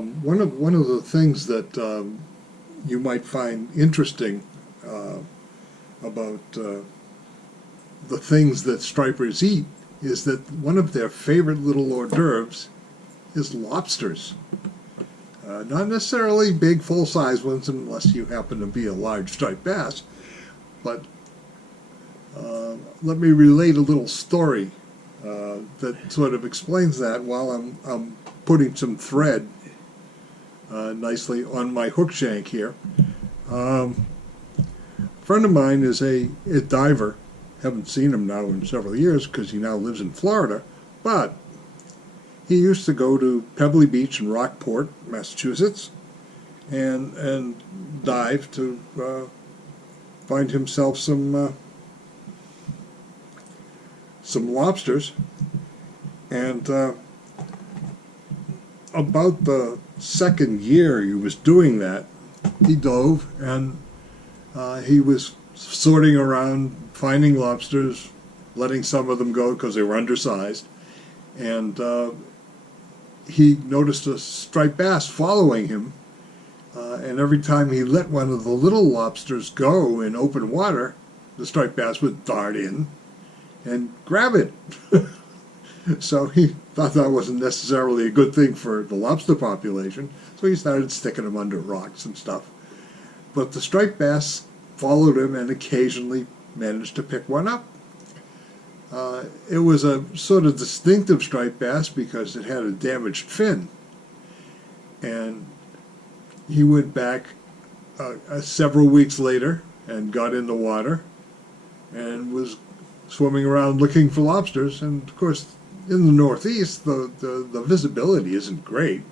One of the things that you might find interesting about the things that stripers eat is that one of their favorite little hors d'oeuvres is lobsters. Not necessarily big, full-size ones unless you happen to be a large striped bass, but let me relate a little story that sort of explains that while I'm putting some thread nicely on my hook shank here. A friend of mine is a diver. Haven't seen him now in several years because he now lives in Florida, but he used to go to Pebbly Beach in Rockport, Massachusetts, and dive to find himself some lobsters. And about the second year he was doing that, he dove and he was sorting around, finding lobsters, letting some of them go because they were undersized, and he noticed a striped bass following him, and every time he let one of the little lobsters go in open water, the striped bass would dart in and grab it. So he thought that wasn't necessarily a good thing for the lobster population, so he started sticking them under rocks and stuff. But the striped bass followed him and occasionally managed to pick one up. It was a sort of distinctive striped bass because it had a damaged fin. And he went back several weeks later and got in the water and was swimming around looking for lobsters. And of course, in the Northeast, the visibility isn't great.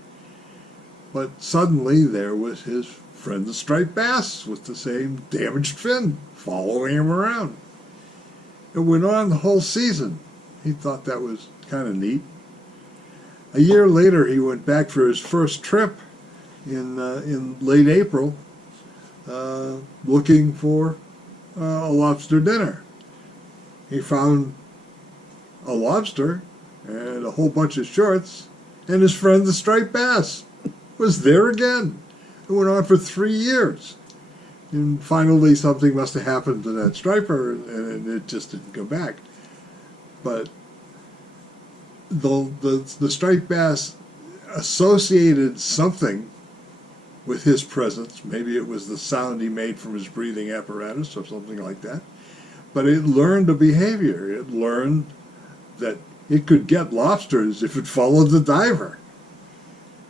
But suddenly there was his friend the striped bass with the same damaged fin following him around. It went on the whole season. He thought that was kind of neat. A year later, he went back for his first trip in late April, looking for a lobster dinner. He found a lobster and a whole bunch of shorts, and his friend the striped bass was there again. It went on for 3 years. And finally something must have happened to that striper, and it just didn't go back. But the striped bass associated something with his presence. Maybe it was the sound he made from his breathing apparatus or something like that. But it learned a behavior. It learned that it could get lobsters if it followed the diver.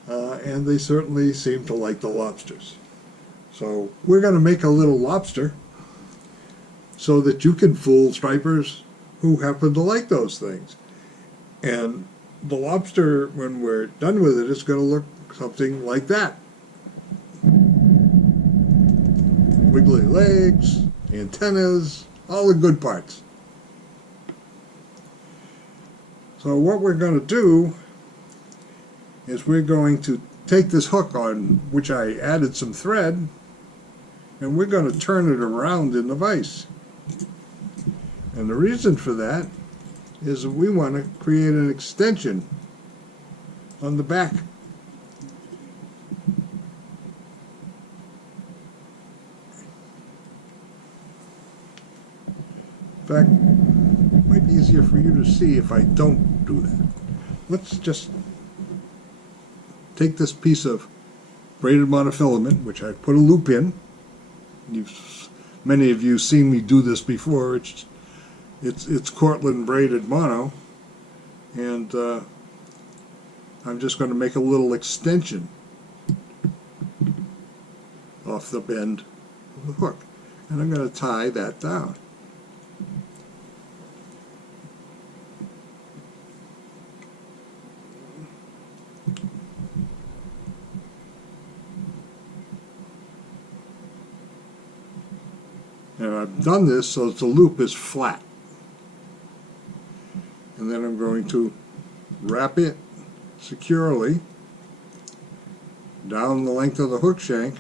And they certainly seem to like the lobsters. So we're going to make a little lobster so that you can fool stripers who happen to like those things. And the lobster, when we're done with it, is going to look something like that. Wiggly legs, antennas, all the good parts. So what we're going to do is we're going to take this hook on which I added some thread, and we're going to turn it around in the vise. And the reason for that is that we want to create an extension on the back. In fact, it might be easier for you to see if I don't do that. Let's just take this piece of braided monofilament, which I put a loop in. Many of you seen me do this before. It's Cortland braided mono, and I'm just going to make a little extension off the bend of the hook, and I'm going to tie that down. And I've done this so that the loop is flat. And then I'm going to wrap it securely down the length of the hook shank.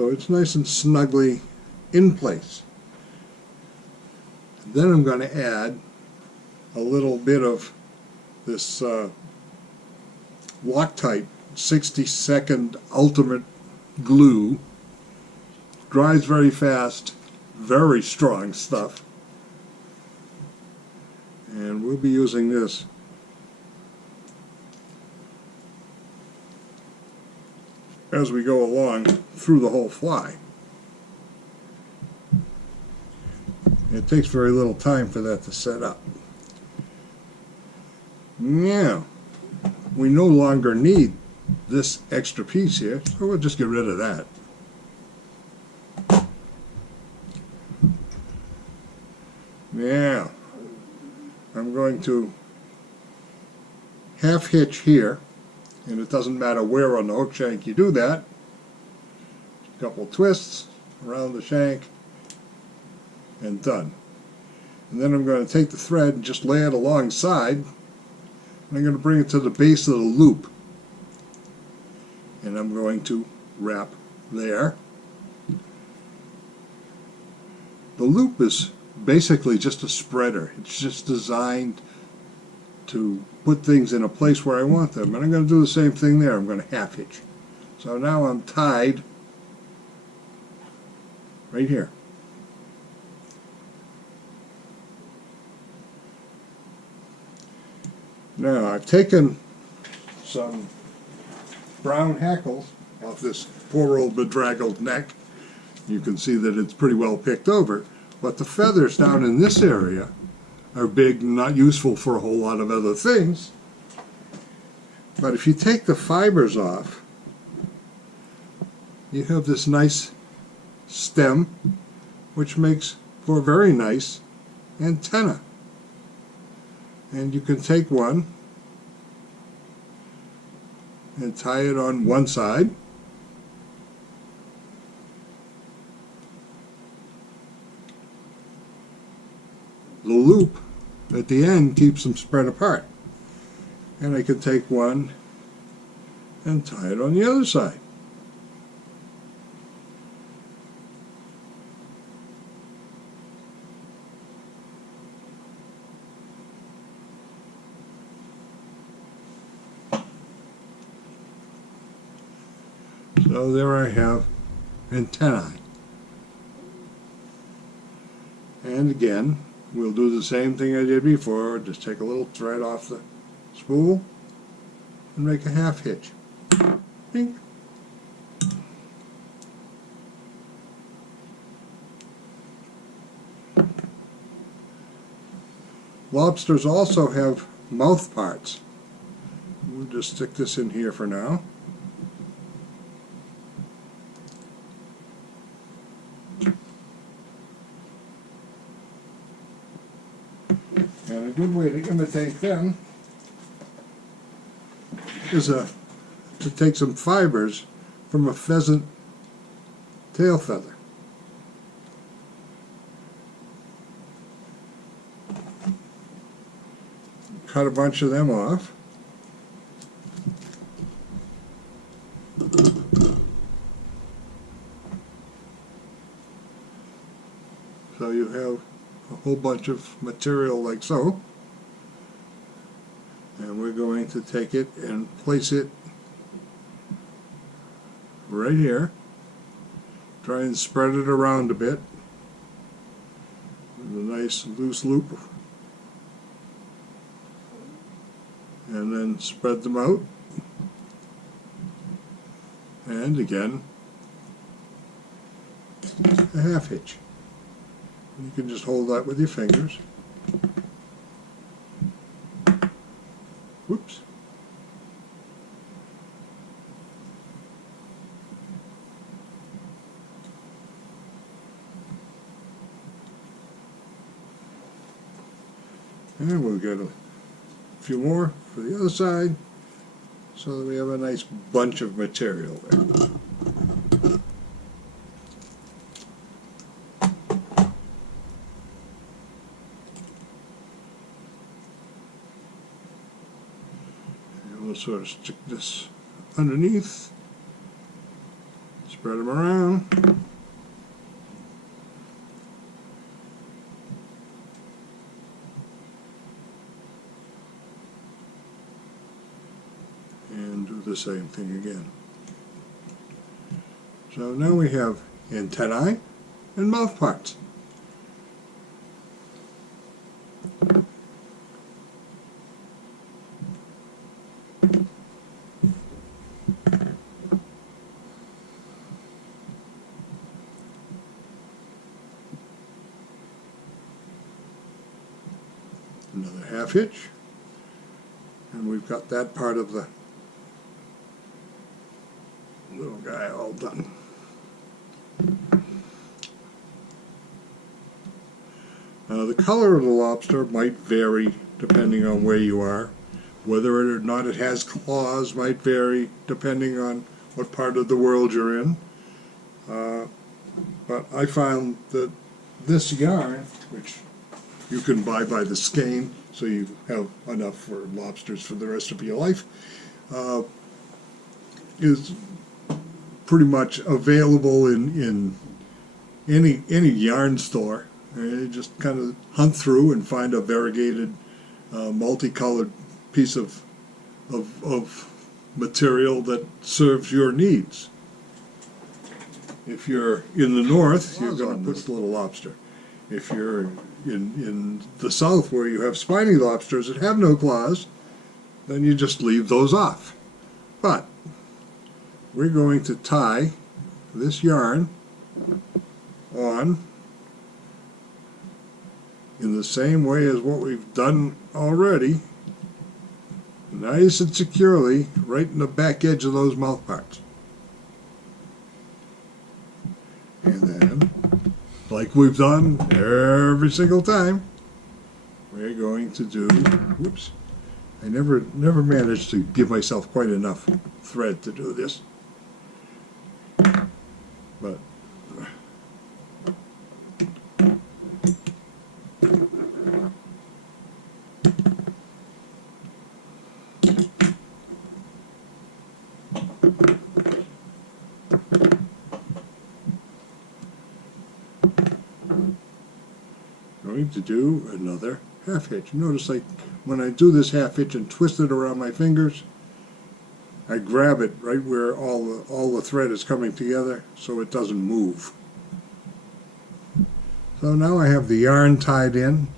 So it's nice and snugly in place. And then I'm going to add a little bit of this Loctite 60-second ultimate glue. Dries very fast, very strong stuff. And we'll be using this as we go along through the whole fly. It takes very little time for that to set up. Now, we no longer need this extra piece here, so we'll just get rid of that. Now, I'm going to half hitch here, and it doesn't matter where on the hook shank you do that. A couple twists around the shank, and done. And then I'm going to take the thread and just lay it alongside, and I'm going to bring it to the base of the loop. And I'm going to wrap there. The loop is basically just a spreader. It's just designed to put things in a place where I want them. And I'm going to do the same thing there. I'm going to half hitch. So now I'm tied right here. Now I've taken some brown hackles off this poor old bedraggled neck. You can see that it's pretty well picked over, but the feathers down in this area are big and not useful for a whole lot of other things. But if you take the fibers off, you have this nice stem, which makes for a very nice antenna. And you can take one and tie it on one side. The loop at the end keeps them spread apart. And I can take one and tie it on the other side. So there I have antennae. And again, we'll do the same thing I did before. Just take a little thread off the spool and make a half hitch. Ding. Lobsters also have mouth parts. We'll just stick this in here for now. And a good way to imitate them is to take some fibers from a pheasant tail feather. Cut a bunch of them off. So you have a whole bunch of material like so, and we're going to take it and place it right here. Try and spread it around a bit with a nice loose loop, and then spread them out, and again a half hitch. You can just hold that with your fingers. Whoops. And we'll get a few more for the other side so that we have a nice bunch of material there. We'll sort of stick this underneath, Spread them around. And do the same thing again. So now we have antennae and mouth parts. Another half hitch, and we've got that part of the little guy all done. Now the color of the lobster might vary depending on where you are. Whether or not it has claws might vary depending on what part of the world you're in. But I found that this yarn, which you can buy by the skein, so you have enough for lobsters for the rest of your life, is pretty much available in any yarn store. You just kind of hunt through and find a variegated, multicolored piece of material that serves your needs. If you're in the north, you're going to put little lobster. If you're in the south where you have spiny lobsters that have no claws, then you just leave those off. But we're going to tie this yarn on in the same way as what we've done already, nice and securely, right in the back edge of those mouth parts. And then, like we've done every single time, we're going to do, whoops, I never managed to give myself quite enough thread to do this. But going to do another half hitch. Notice, like when I do this half hitch and twist it around my fingers, I grab it right where all the thread is coming together so it doesn't move. So now I have the yarn tied in,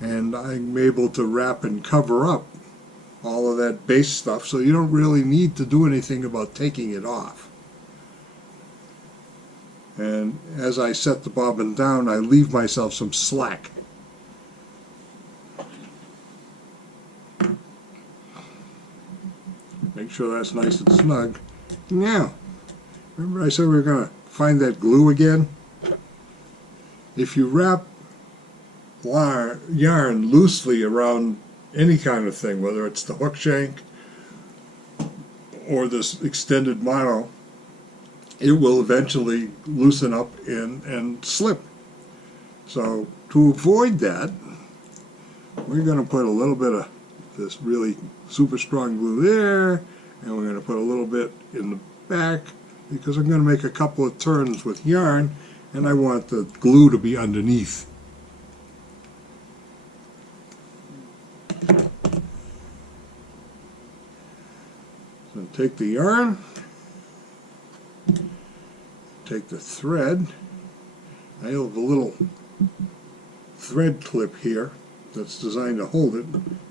and I'm able to wrap and cover up all of that base stuff, so you don't really need to do anything about taking it off. And as I set the bobbin down, I leave myself some slack. Make sure that's nice and snug. Now, remember I said we were going to find that glue again? If you wrap yarn loosely around any kind of thing, whether it's the hook shank or this extended model, it will eventually loosen up and slip. So to avoid that, we're going to put a little bit of this really super strong glue there, and we're going to put a little bit in the back because I'm going to make a couple of turns with yarn, and I want the glue to be underneath. So take the yarn, take the thread. I have a little thread clip here that's designed to hold it.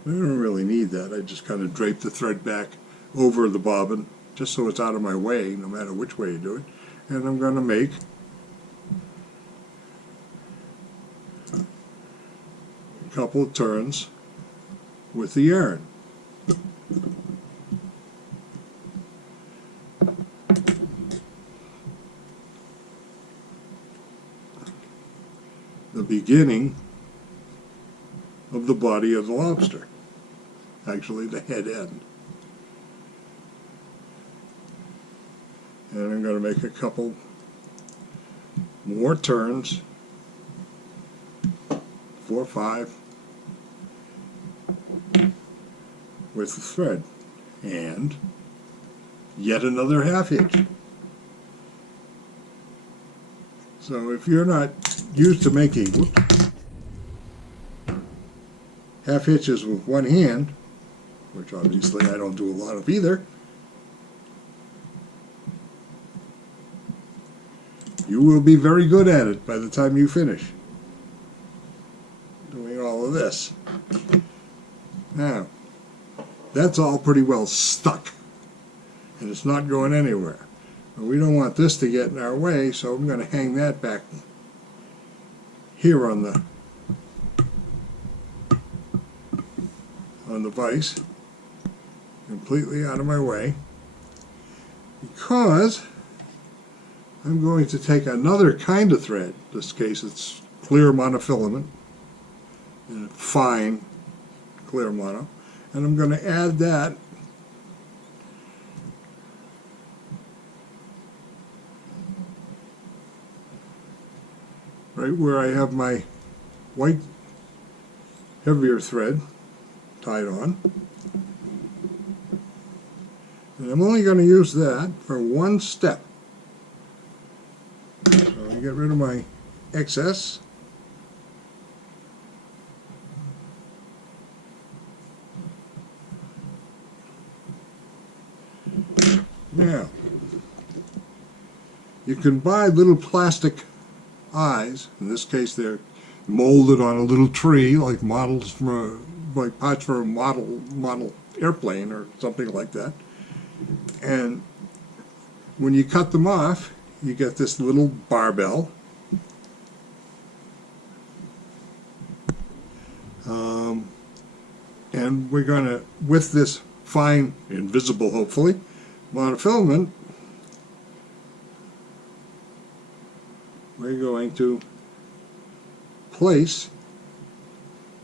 I don't really need that. I just kind of drape the thread back over the bobbin just so it's out of my way no matter which way you do it. And I'm going to make a couple of turns with the yarn. The beginning of the body of the lobster, actually the head end. And I'm going to make a couple more turns, 4 or 5, with the thread, and yet another half hitch. So if you're not used to making half hitches with one hand, which obviously I don't do a lot of either, you will be very good at it by the time you finish doing all of this. Now, that's all pretty well stuck, and it's not going anywhere. But we don't want this to get in our way, so I'm going to hang that back here on the vise, completely out of my way, because I'm going to take another kind of thread. In this case it's clear monofilament, and fine clear mono, and I'm going to add that right where I have my white heavier thread tied on. And I'm only going to use that for one step. So I get rid of my excess. Now, you can buy little plastic eyes. In this case, they're molded on a little tree, like models from like parts for a model airplane or something like that. And when you cut them off, you get this little barbell. And we're going to, with this fine, invisible hopefully, monofilament, we're going to place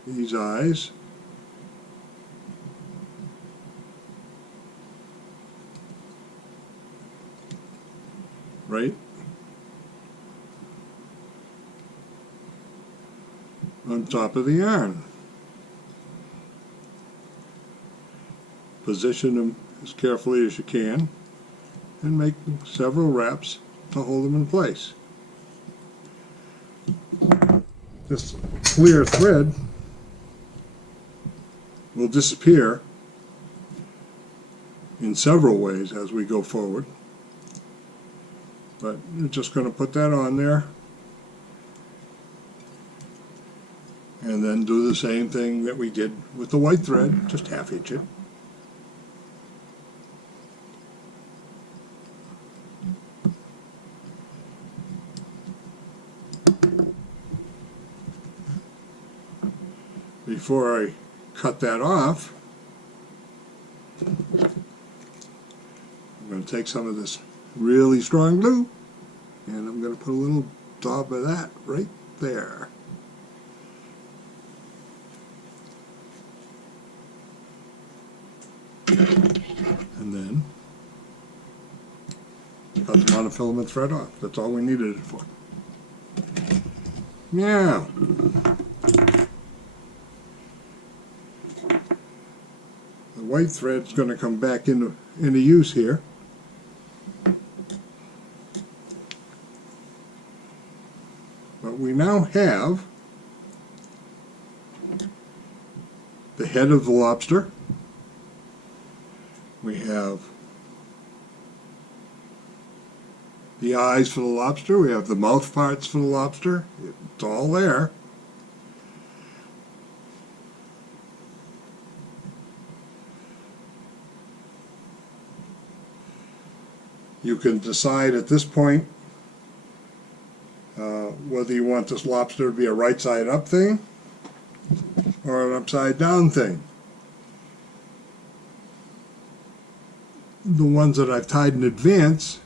these eyes right on top of the yarn. Position them as carefully as you can and make several wraps to hold them in place. This clear thread will disappear in several ways as we go forward, but you're just going to put that on there and then do the same thing that we did with the white thread, just half hitch it. Before I cut that off, I'm going to take some of this really strong glue and I'm going to put a little dab of that right there. And then cut the monofilament thread off. That's all we needed it for. Now, the white thread's going to come back into use here. But we now have the head of the lobster. We have the eyes for the lobster. We have the mouth parts for the lobster. It's all there. You can decide at this point whether you want this lobster to be a right side up thing or an upside down thing. The ones that I've tied in advance,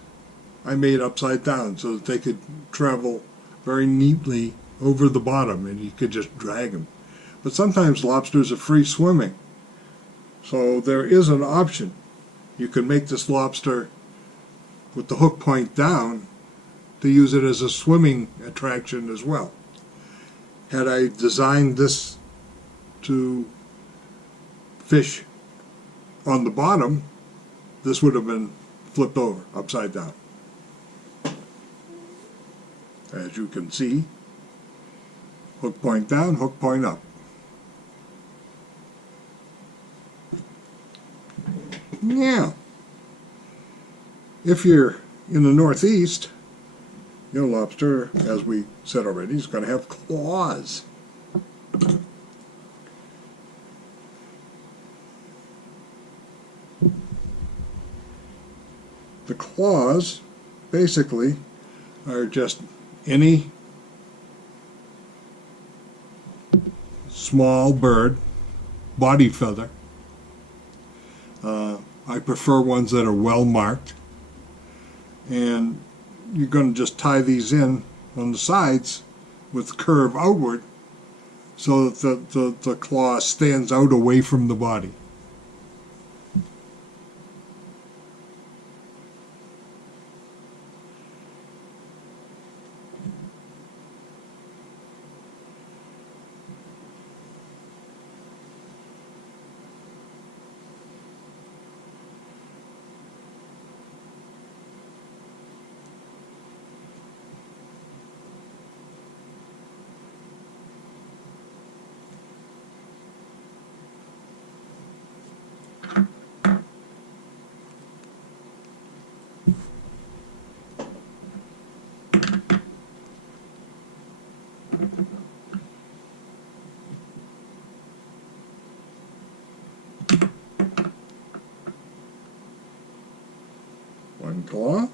I made upside down so that they could travel very neatly over the bottom and you could just drag them. But sometimes lobsters are free swimming, so there is an option. You can make this lobster with the hook point down to use it as a swimming attraction as well. Had I designed this to fish on the bottom, this would have been flipped over, upside down. as you can see. Hook point down, hook point up. Now, if you're in the Northeast, your lobster, as we said already, is going to have claws. The claws basically are just any small bird, body feather. I prefer ones that are well marked, and you're going to just tie these in on the sides with curve outward so that the claw stands out away from the body. One claw.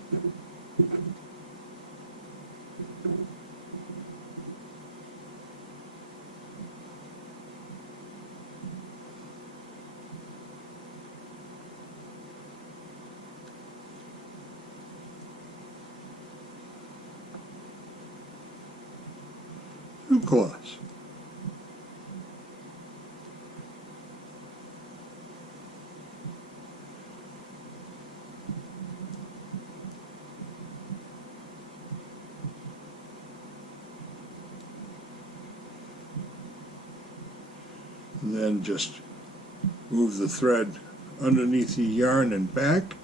Two claws. And then just move the thread underneath the yarn and back.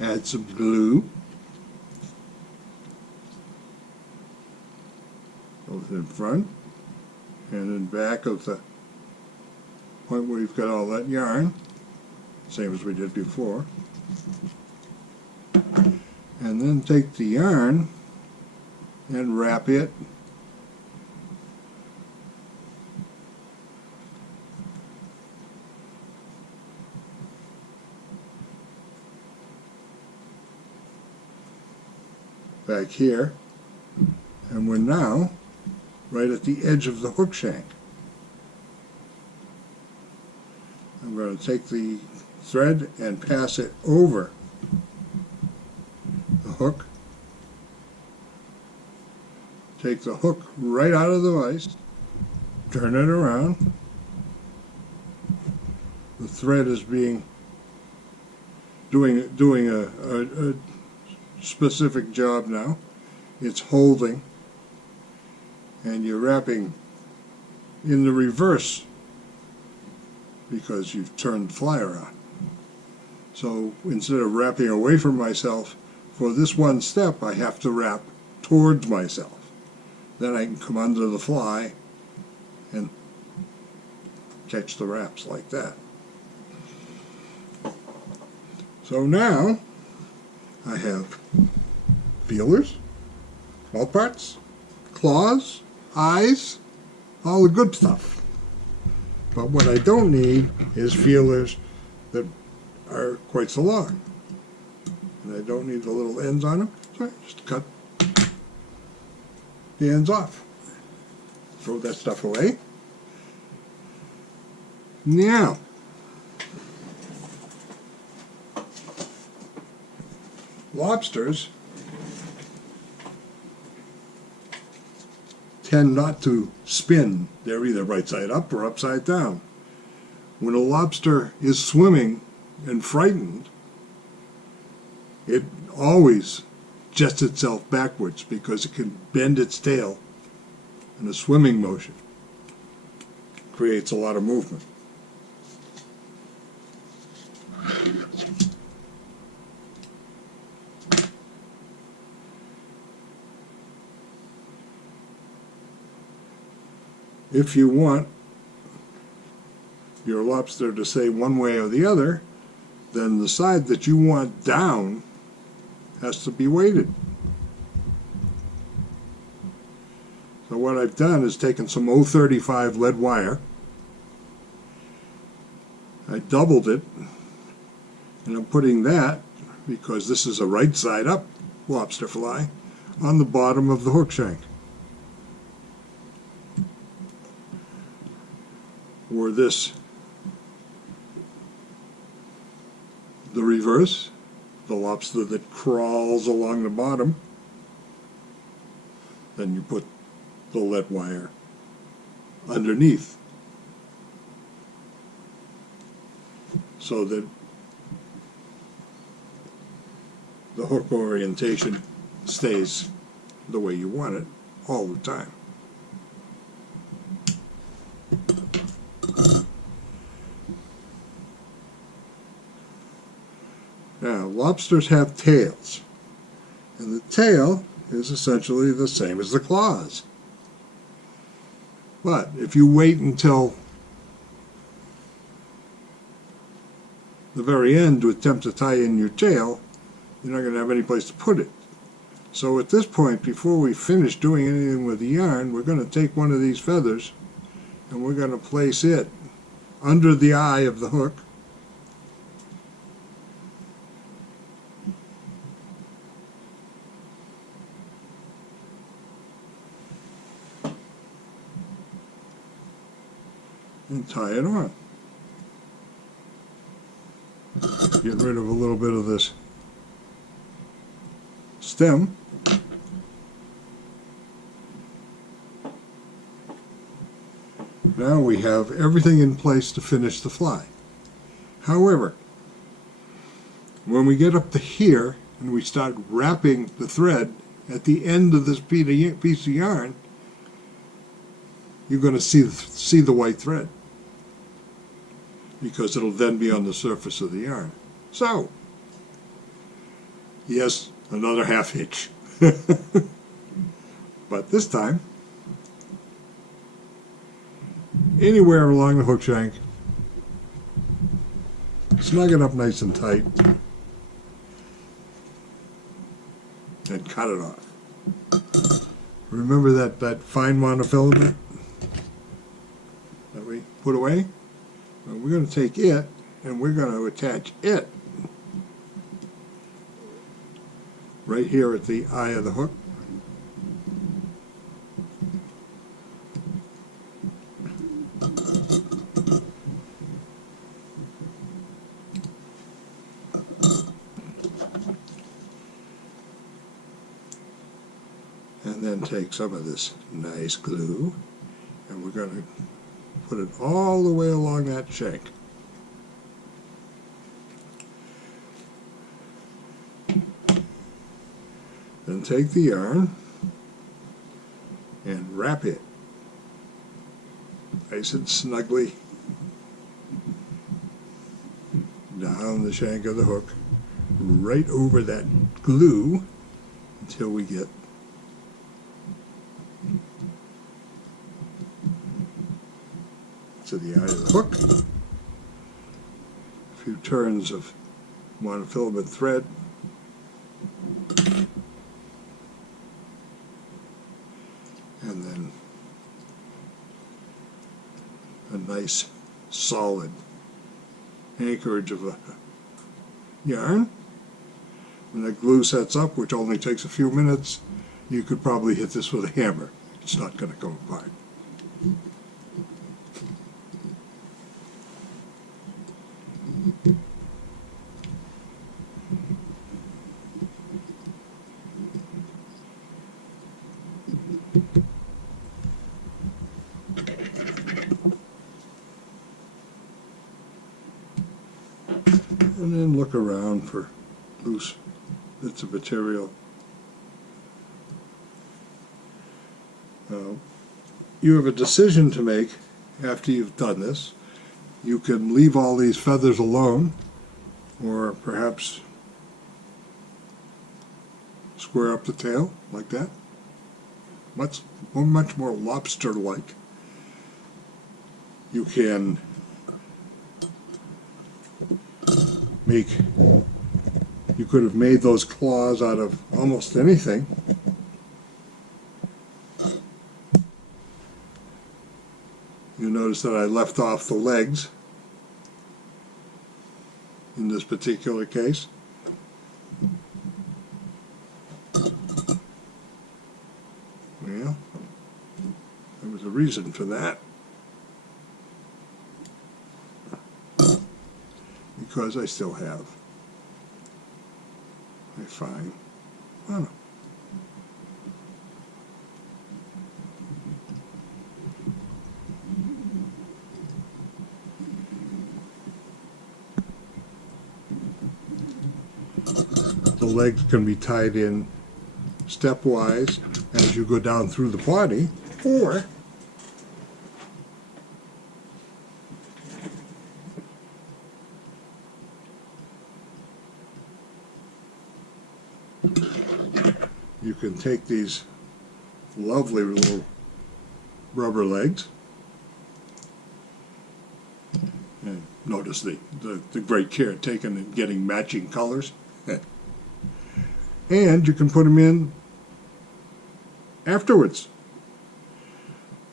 Add some glue. Both in front and in back of the point where you've got all that yarn, same as we did before. And then take the yarn and wrap it back here, and we're now right at the edge of the hook shank. I'm going to take the thread and pass it over the hook. Take the hook right out of the vise, turn it around. The thread is doing a specific job now. It's holding, and you're wrapping in the reverse because you've turned the flyer on. So instead of wrapping away from myself, for this one step I have to wrap towards myself. Then I can come under the fly and catch the wraps like that. So now I have feelers, mouth parts, claws, eyes, all the good stuff. But what I don't need is feelers that are quite so long. And I don't need the little ends on them, so I just cut the ends off. Throw that stuff away. Now, lobsters tend not to spin. They're either right side up or upside down. When a lobster is swimming and frightened, it always jets itself backwards because it can bend its tail in a swimming motion. Creates a lot of movement. If you want your lobster to say one way or the other, then the side that you want down has to be weighted. So what I've done is taken some 035 lead wire, I doubled it, and I'm putting that, because this is a right side up lobster fly, on the bottom of the hook shank. Or this, the reverse, the lobster that crawls along the bottom, then you put the lead wire underneath so that the hook orientation stays the way you want it all the time. Now, lobsters have tails, and the tail is essentially the same as the claws. But if you wait until the very end to attempt to tie in your tail, you're not going to have any place to put it. So at this point, before we finish doing anything with the yarn, we're going to take one of these feathers and we're going to place it under the eye of the hook. And tie it on. Get rid of a little bit of this stem. Now we have everything in place to finish the fly. However, when we get up to here and we start wrapping the thread at the end of this piece of yarn, you're going to see the white thread, because it'll then be on the surface of the yarn. So, yes, another half hitch. But this time, anywhere along the hook shank, snug it up nice and tight, and cut it off. Remember that fine monofilament that we put away? Well, we're going to take it and we're going to attach it right here at the eye of the hook. And then take some of this nice glue and we're going to put it all the way along that shank. Then take the yarn and wrap it nice and snugly down the shank of the hook, right over that glue until we get to the eye of the hook. A few turns of monofilament thread. And then a nice solid anchorage of a yarn. When the glue sets up, which only takes a few minutes, you could probably hit this with a hammer. It's not going to come apart. And then look around for loose bits of material. You have a decision to make after you've done this. You can leave all these feathers alone, or perhaps square up the tail like that. Much more lobster-like. you can make, you could have made those claws out of almost anything. You notice that I left off the legs in this particular case. Well, there was a reason for that. Because I still have, I find, I don't know. The legs can be tied in stepwise as you go down through the body, or you can take these lovely little rubber legs, and notice the great care taken in getting matching colors. And you can put them in afterwards,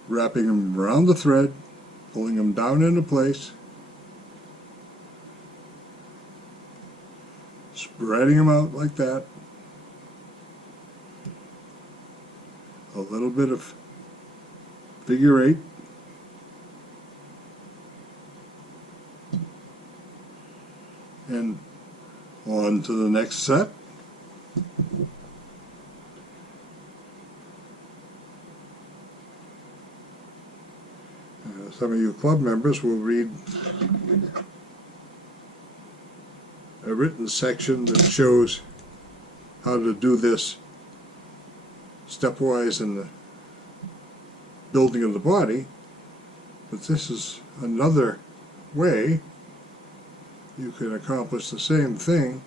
wrapping them around the thread, pulling them down into place, spreading them out like that, a little bit of figure 8, and on to the next set. Some of you club members will read a written section that shows how to do this stepwise in the building of the body, but this is another way you can accomplish the same thing,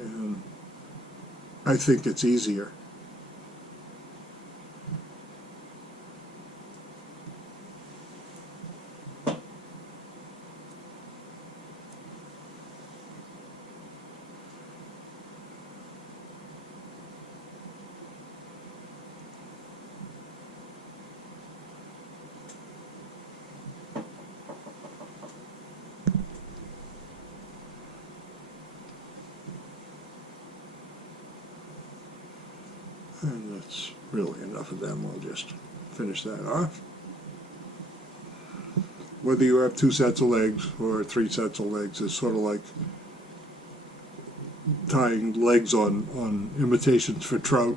and I think it's easier. And that's really enough of them. I'll just finish that off. Whether you have 2 sets of legs or 3 sets of legs is sort of like tying legs on imitations for trout.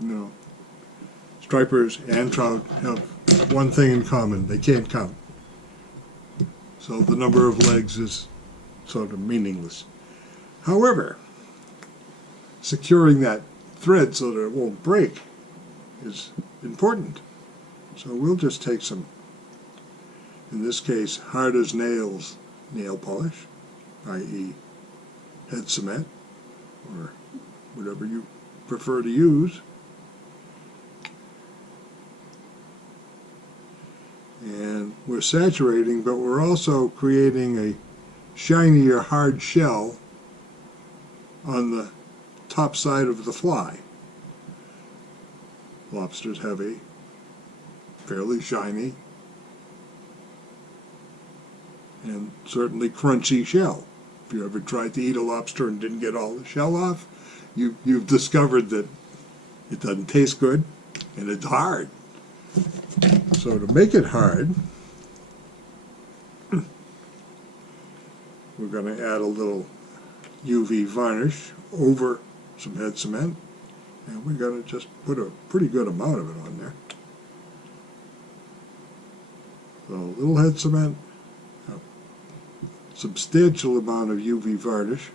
You know, stripers and trout have one thing in common: they can't count. So the number of legs is sort of meaningless. However, securing that thread so that it won't break is important. So we'll just take some, in this case, hard as nails nail polish, i.e. head cement, or whatever you prefer to use. And we're saturating, but we're also creating a shinier hard shell on the top side of the fly. Lobsters have a fairly shiny and certainly crunchy shell. If you ever tried to eat a lobster and didn't get all the shell off, you've discovered that it doesn't taste good and it's hard. So to make it hard, we're going to add a little UV varnish over some head cement, and we're going to just put a pretty good amount of it on there. So a little head cement, a substantial amount of UV varnish,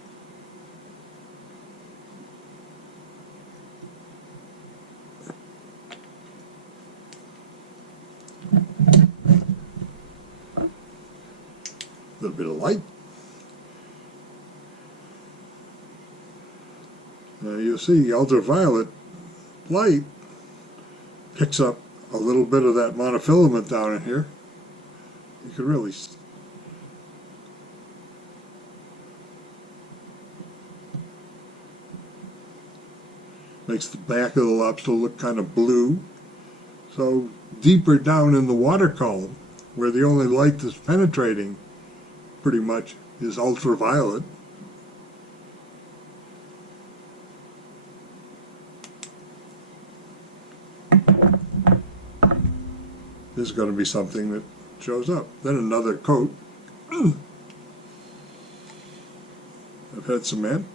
a little bit of light. You'll see ultraviolet light picks up a little bit of that monofilament down in here. You can really makes the back of the lobster look kind of blue. So deeper down in the water column, where the only light that's penetrating pretty much is ultraviolet, there's going to be something that shows up. Then another coat of head cement.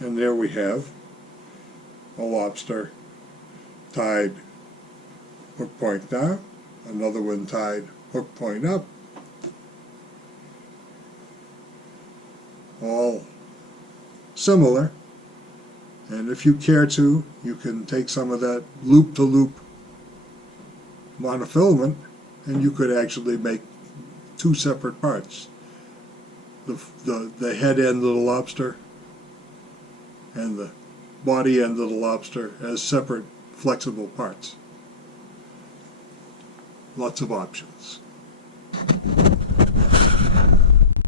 And there we have a lobster tied hook point down, another one tied hook point up, all similar. And if you care to, you can take some of that loop-to-loop monofilament and you could actually make two separate parts. The head end of the lobster and the body end of the lobster as separate flexible parts. Lots of options.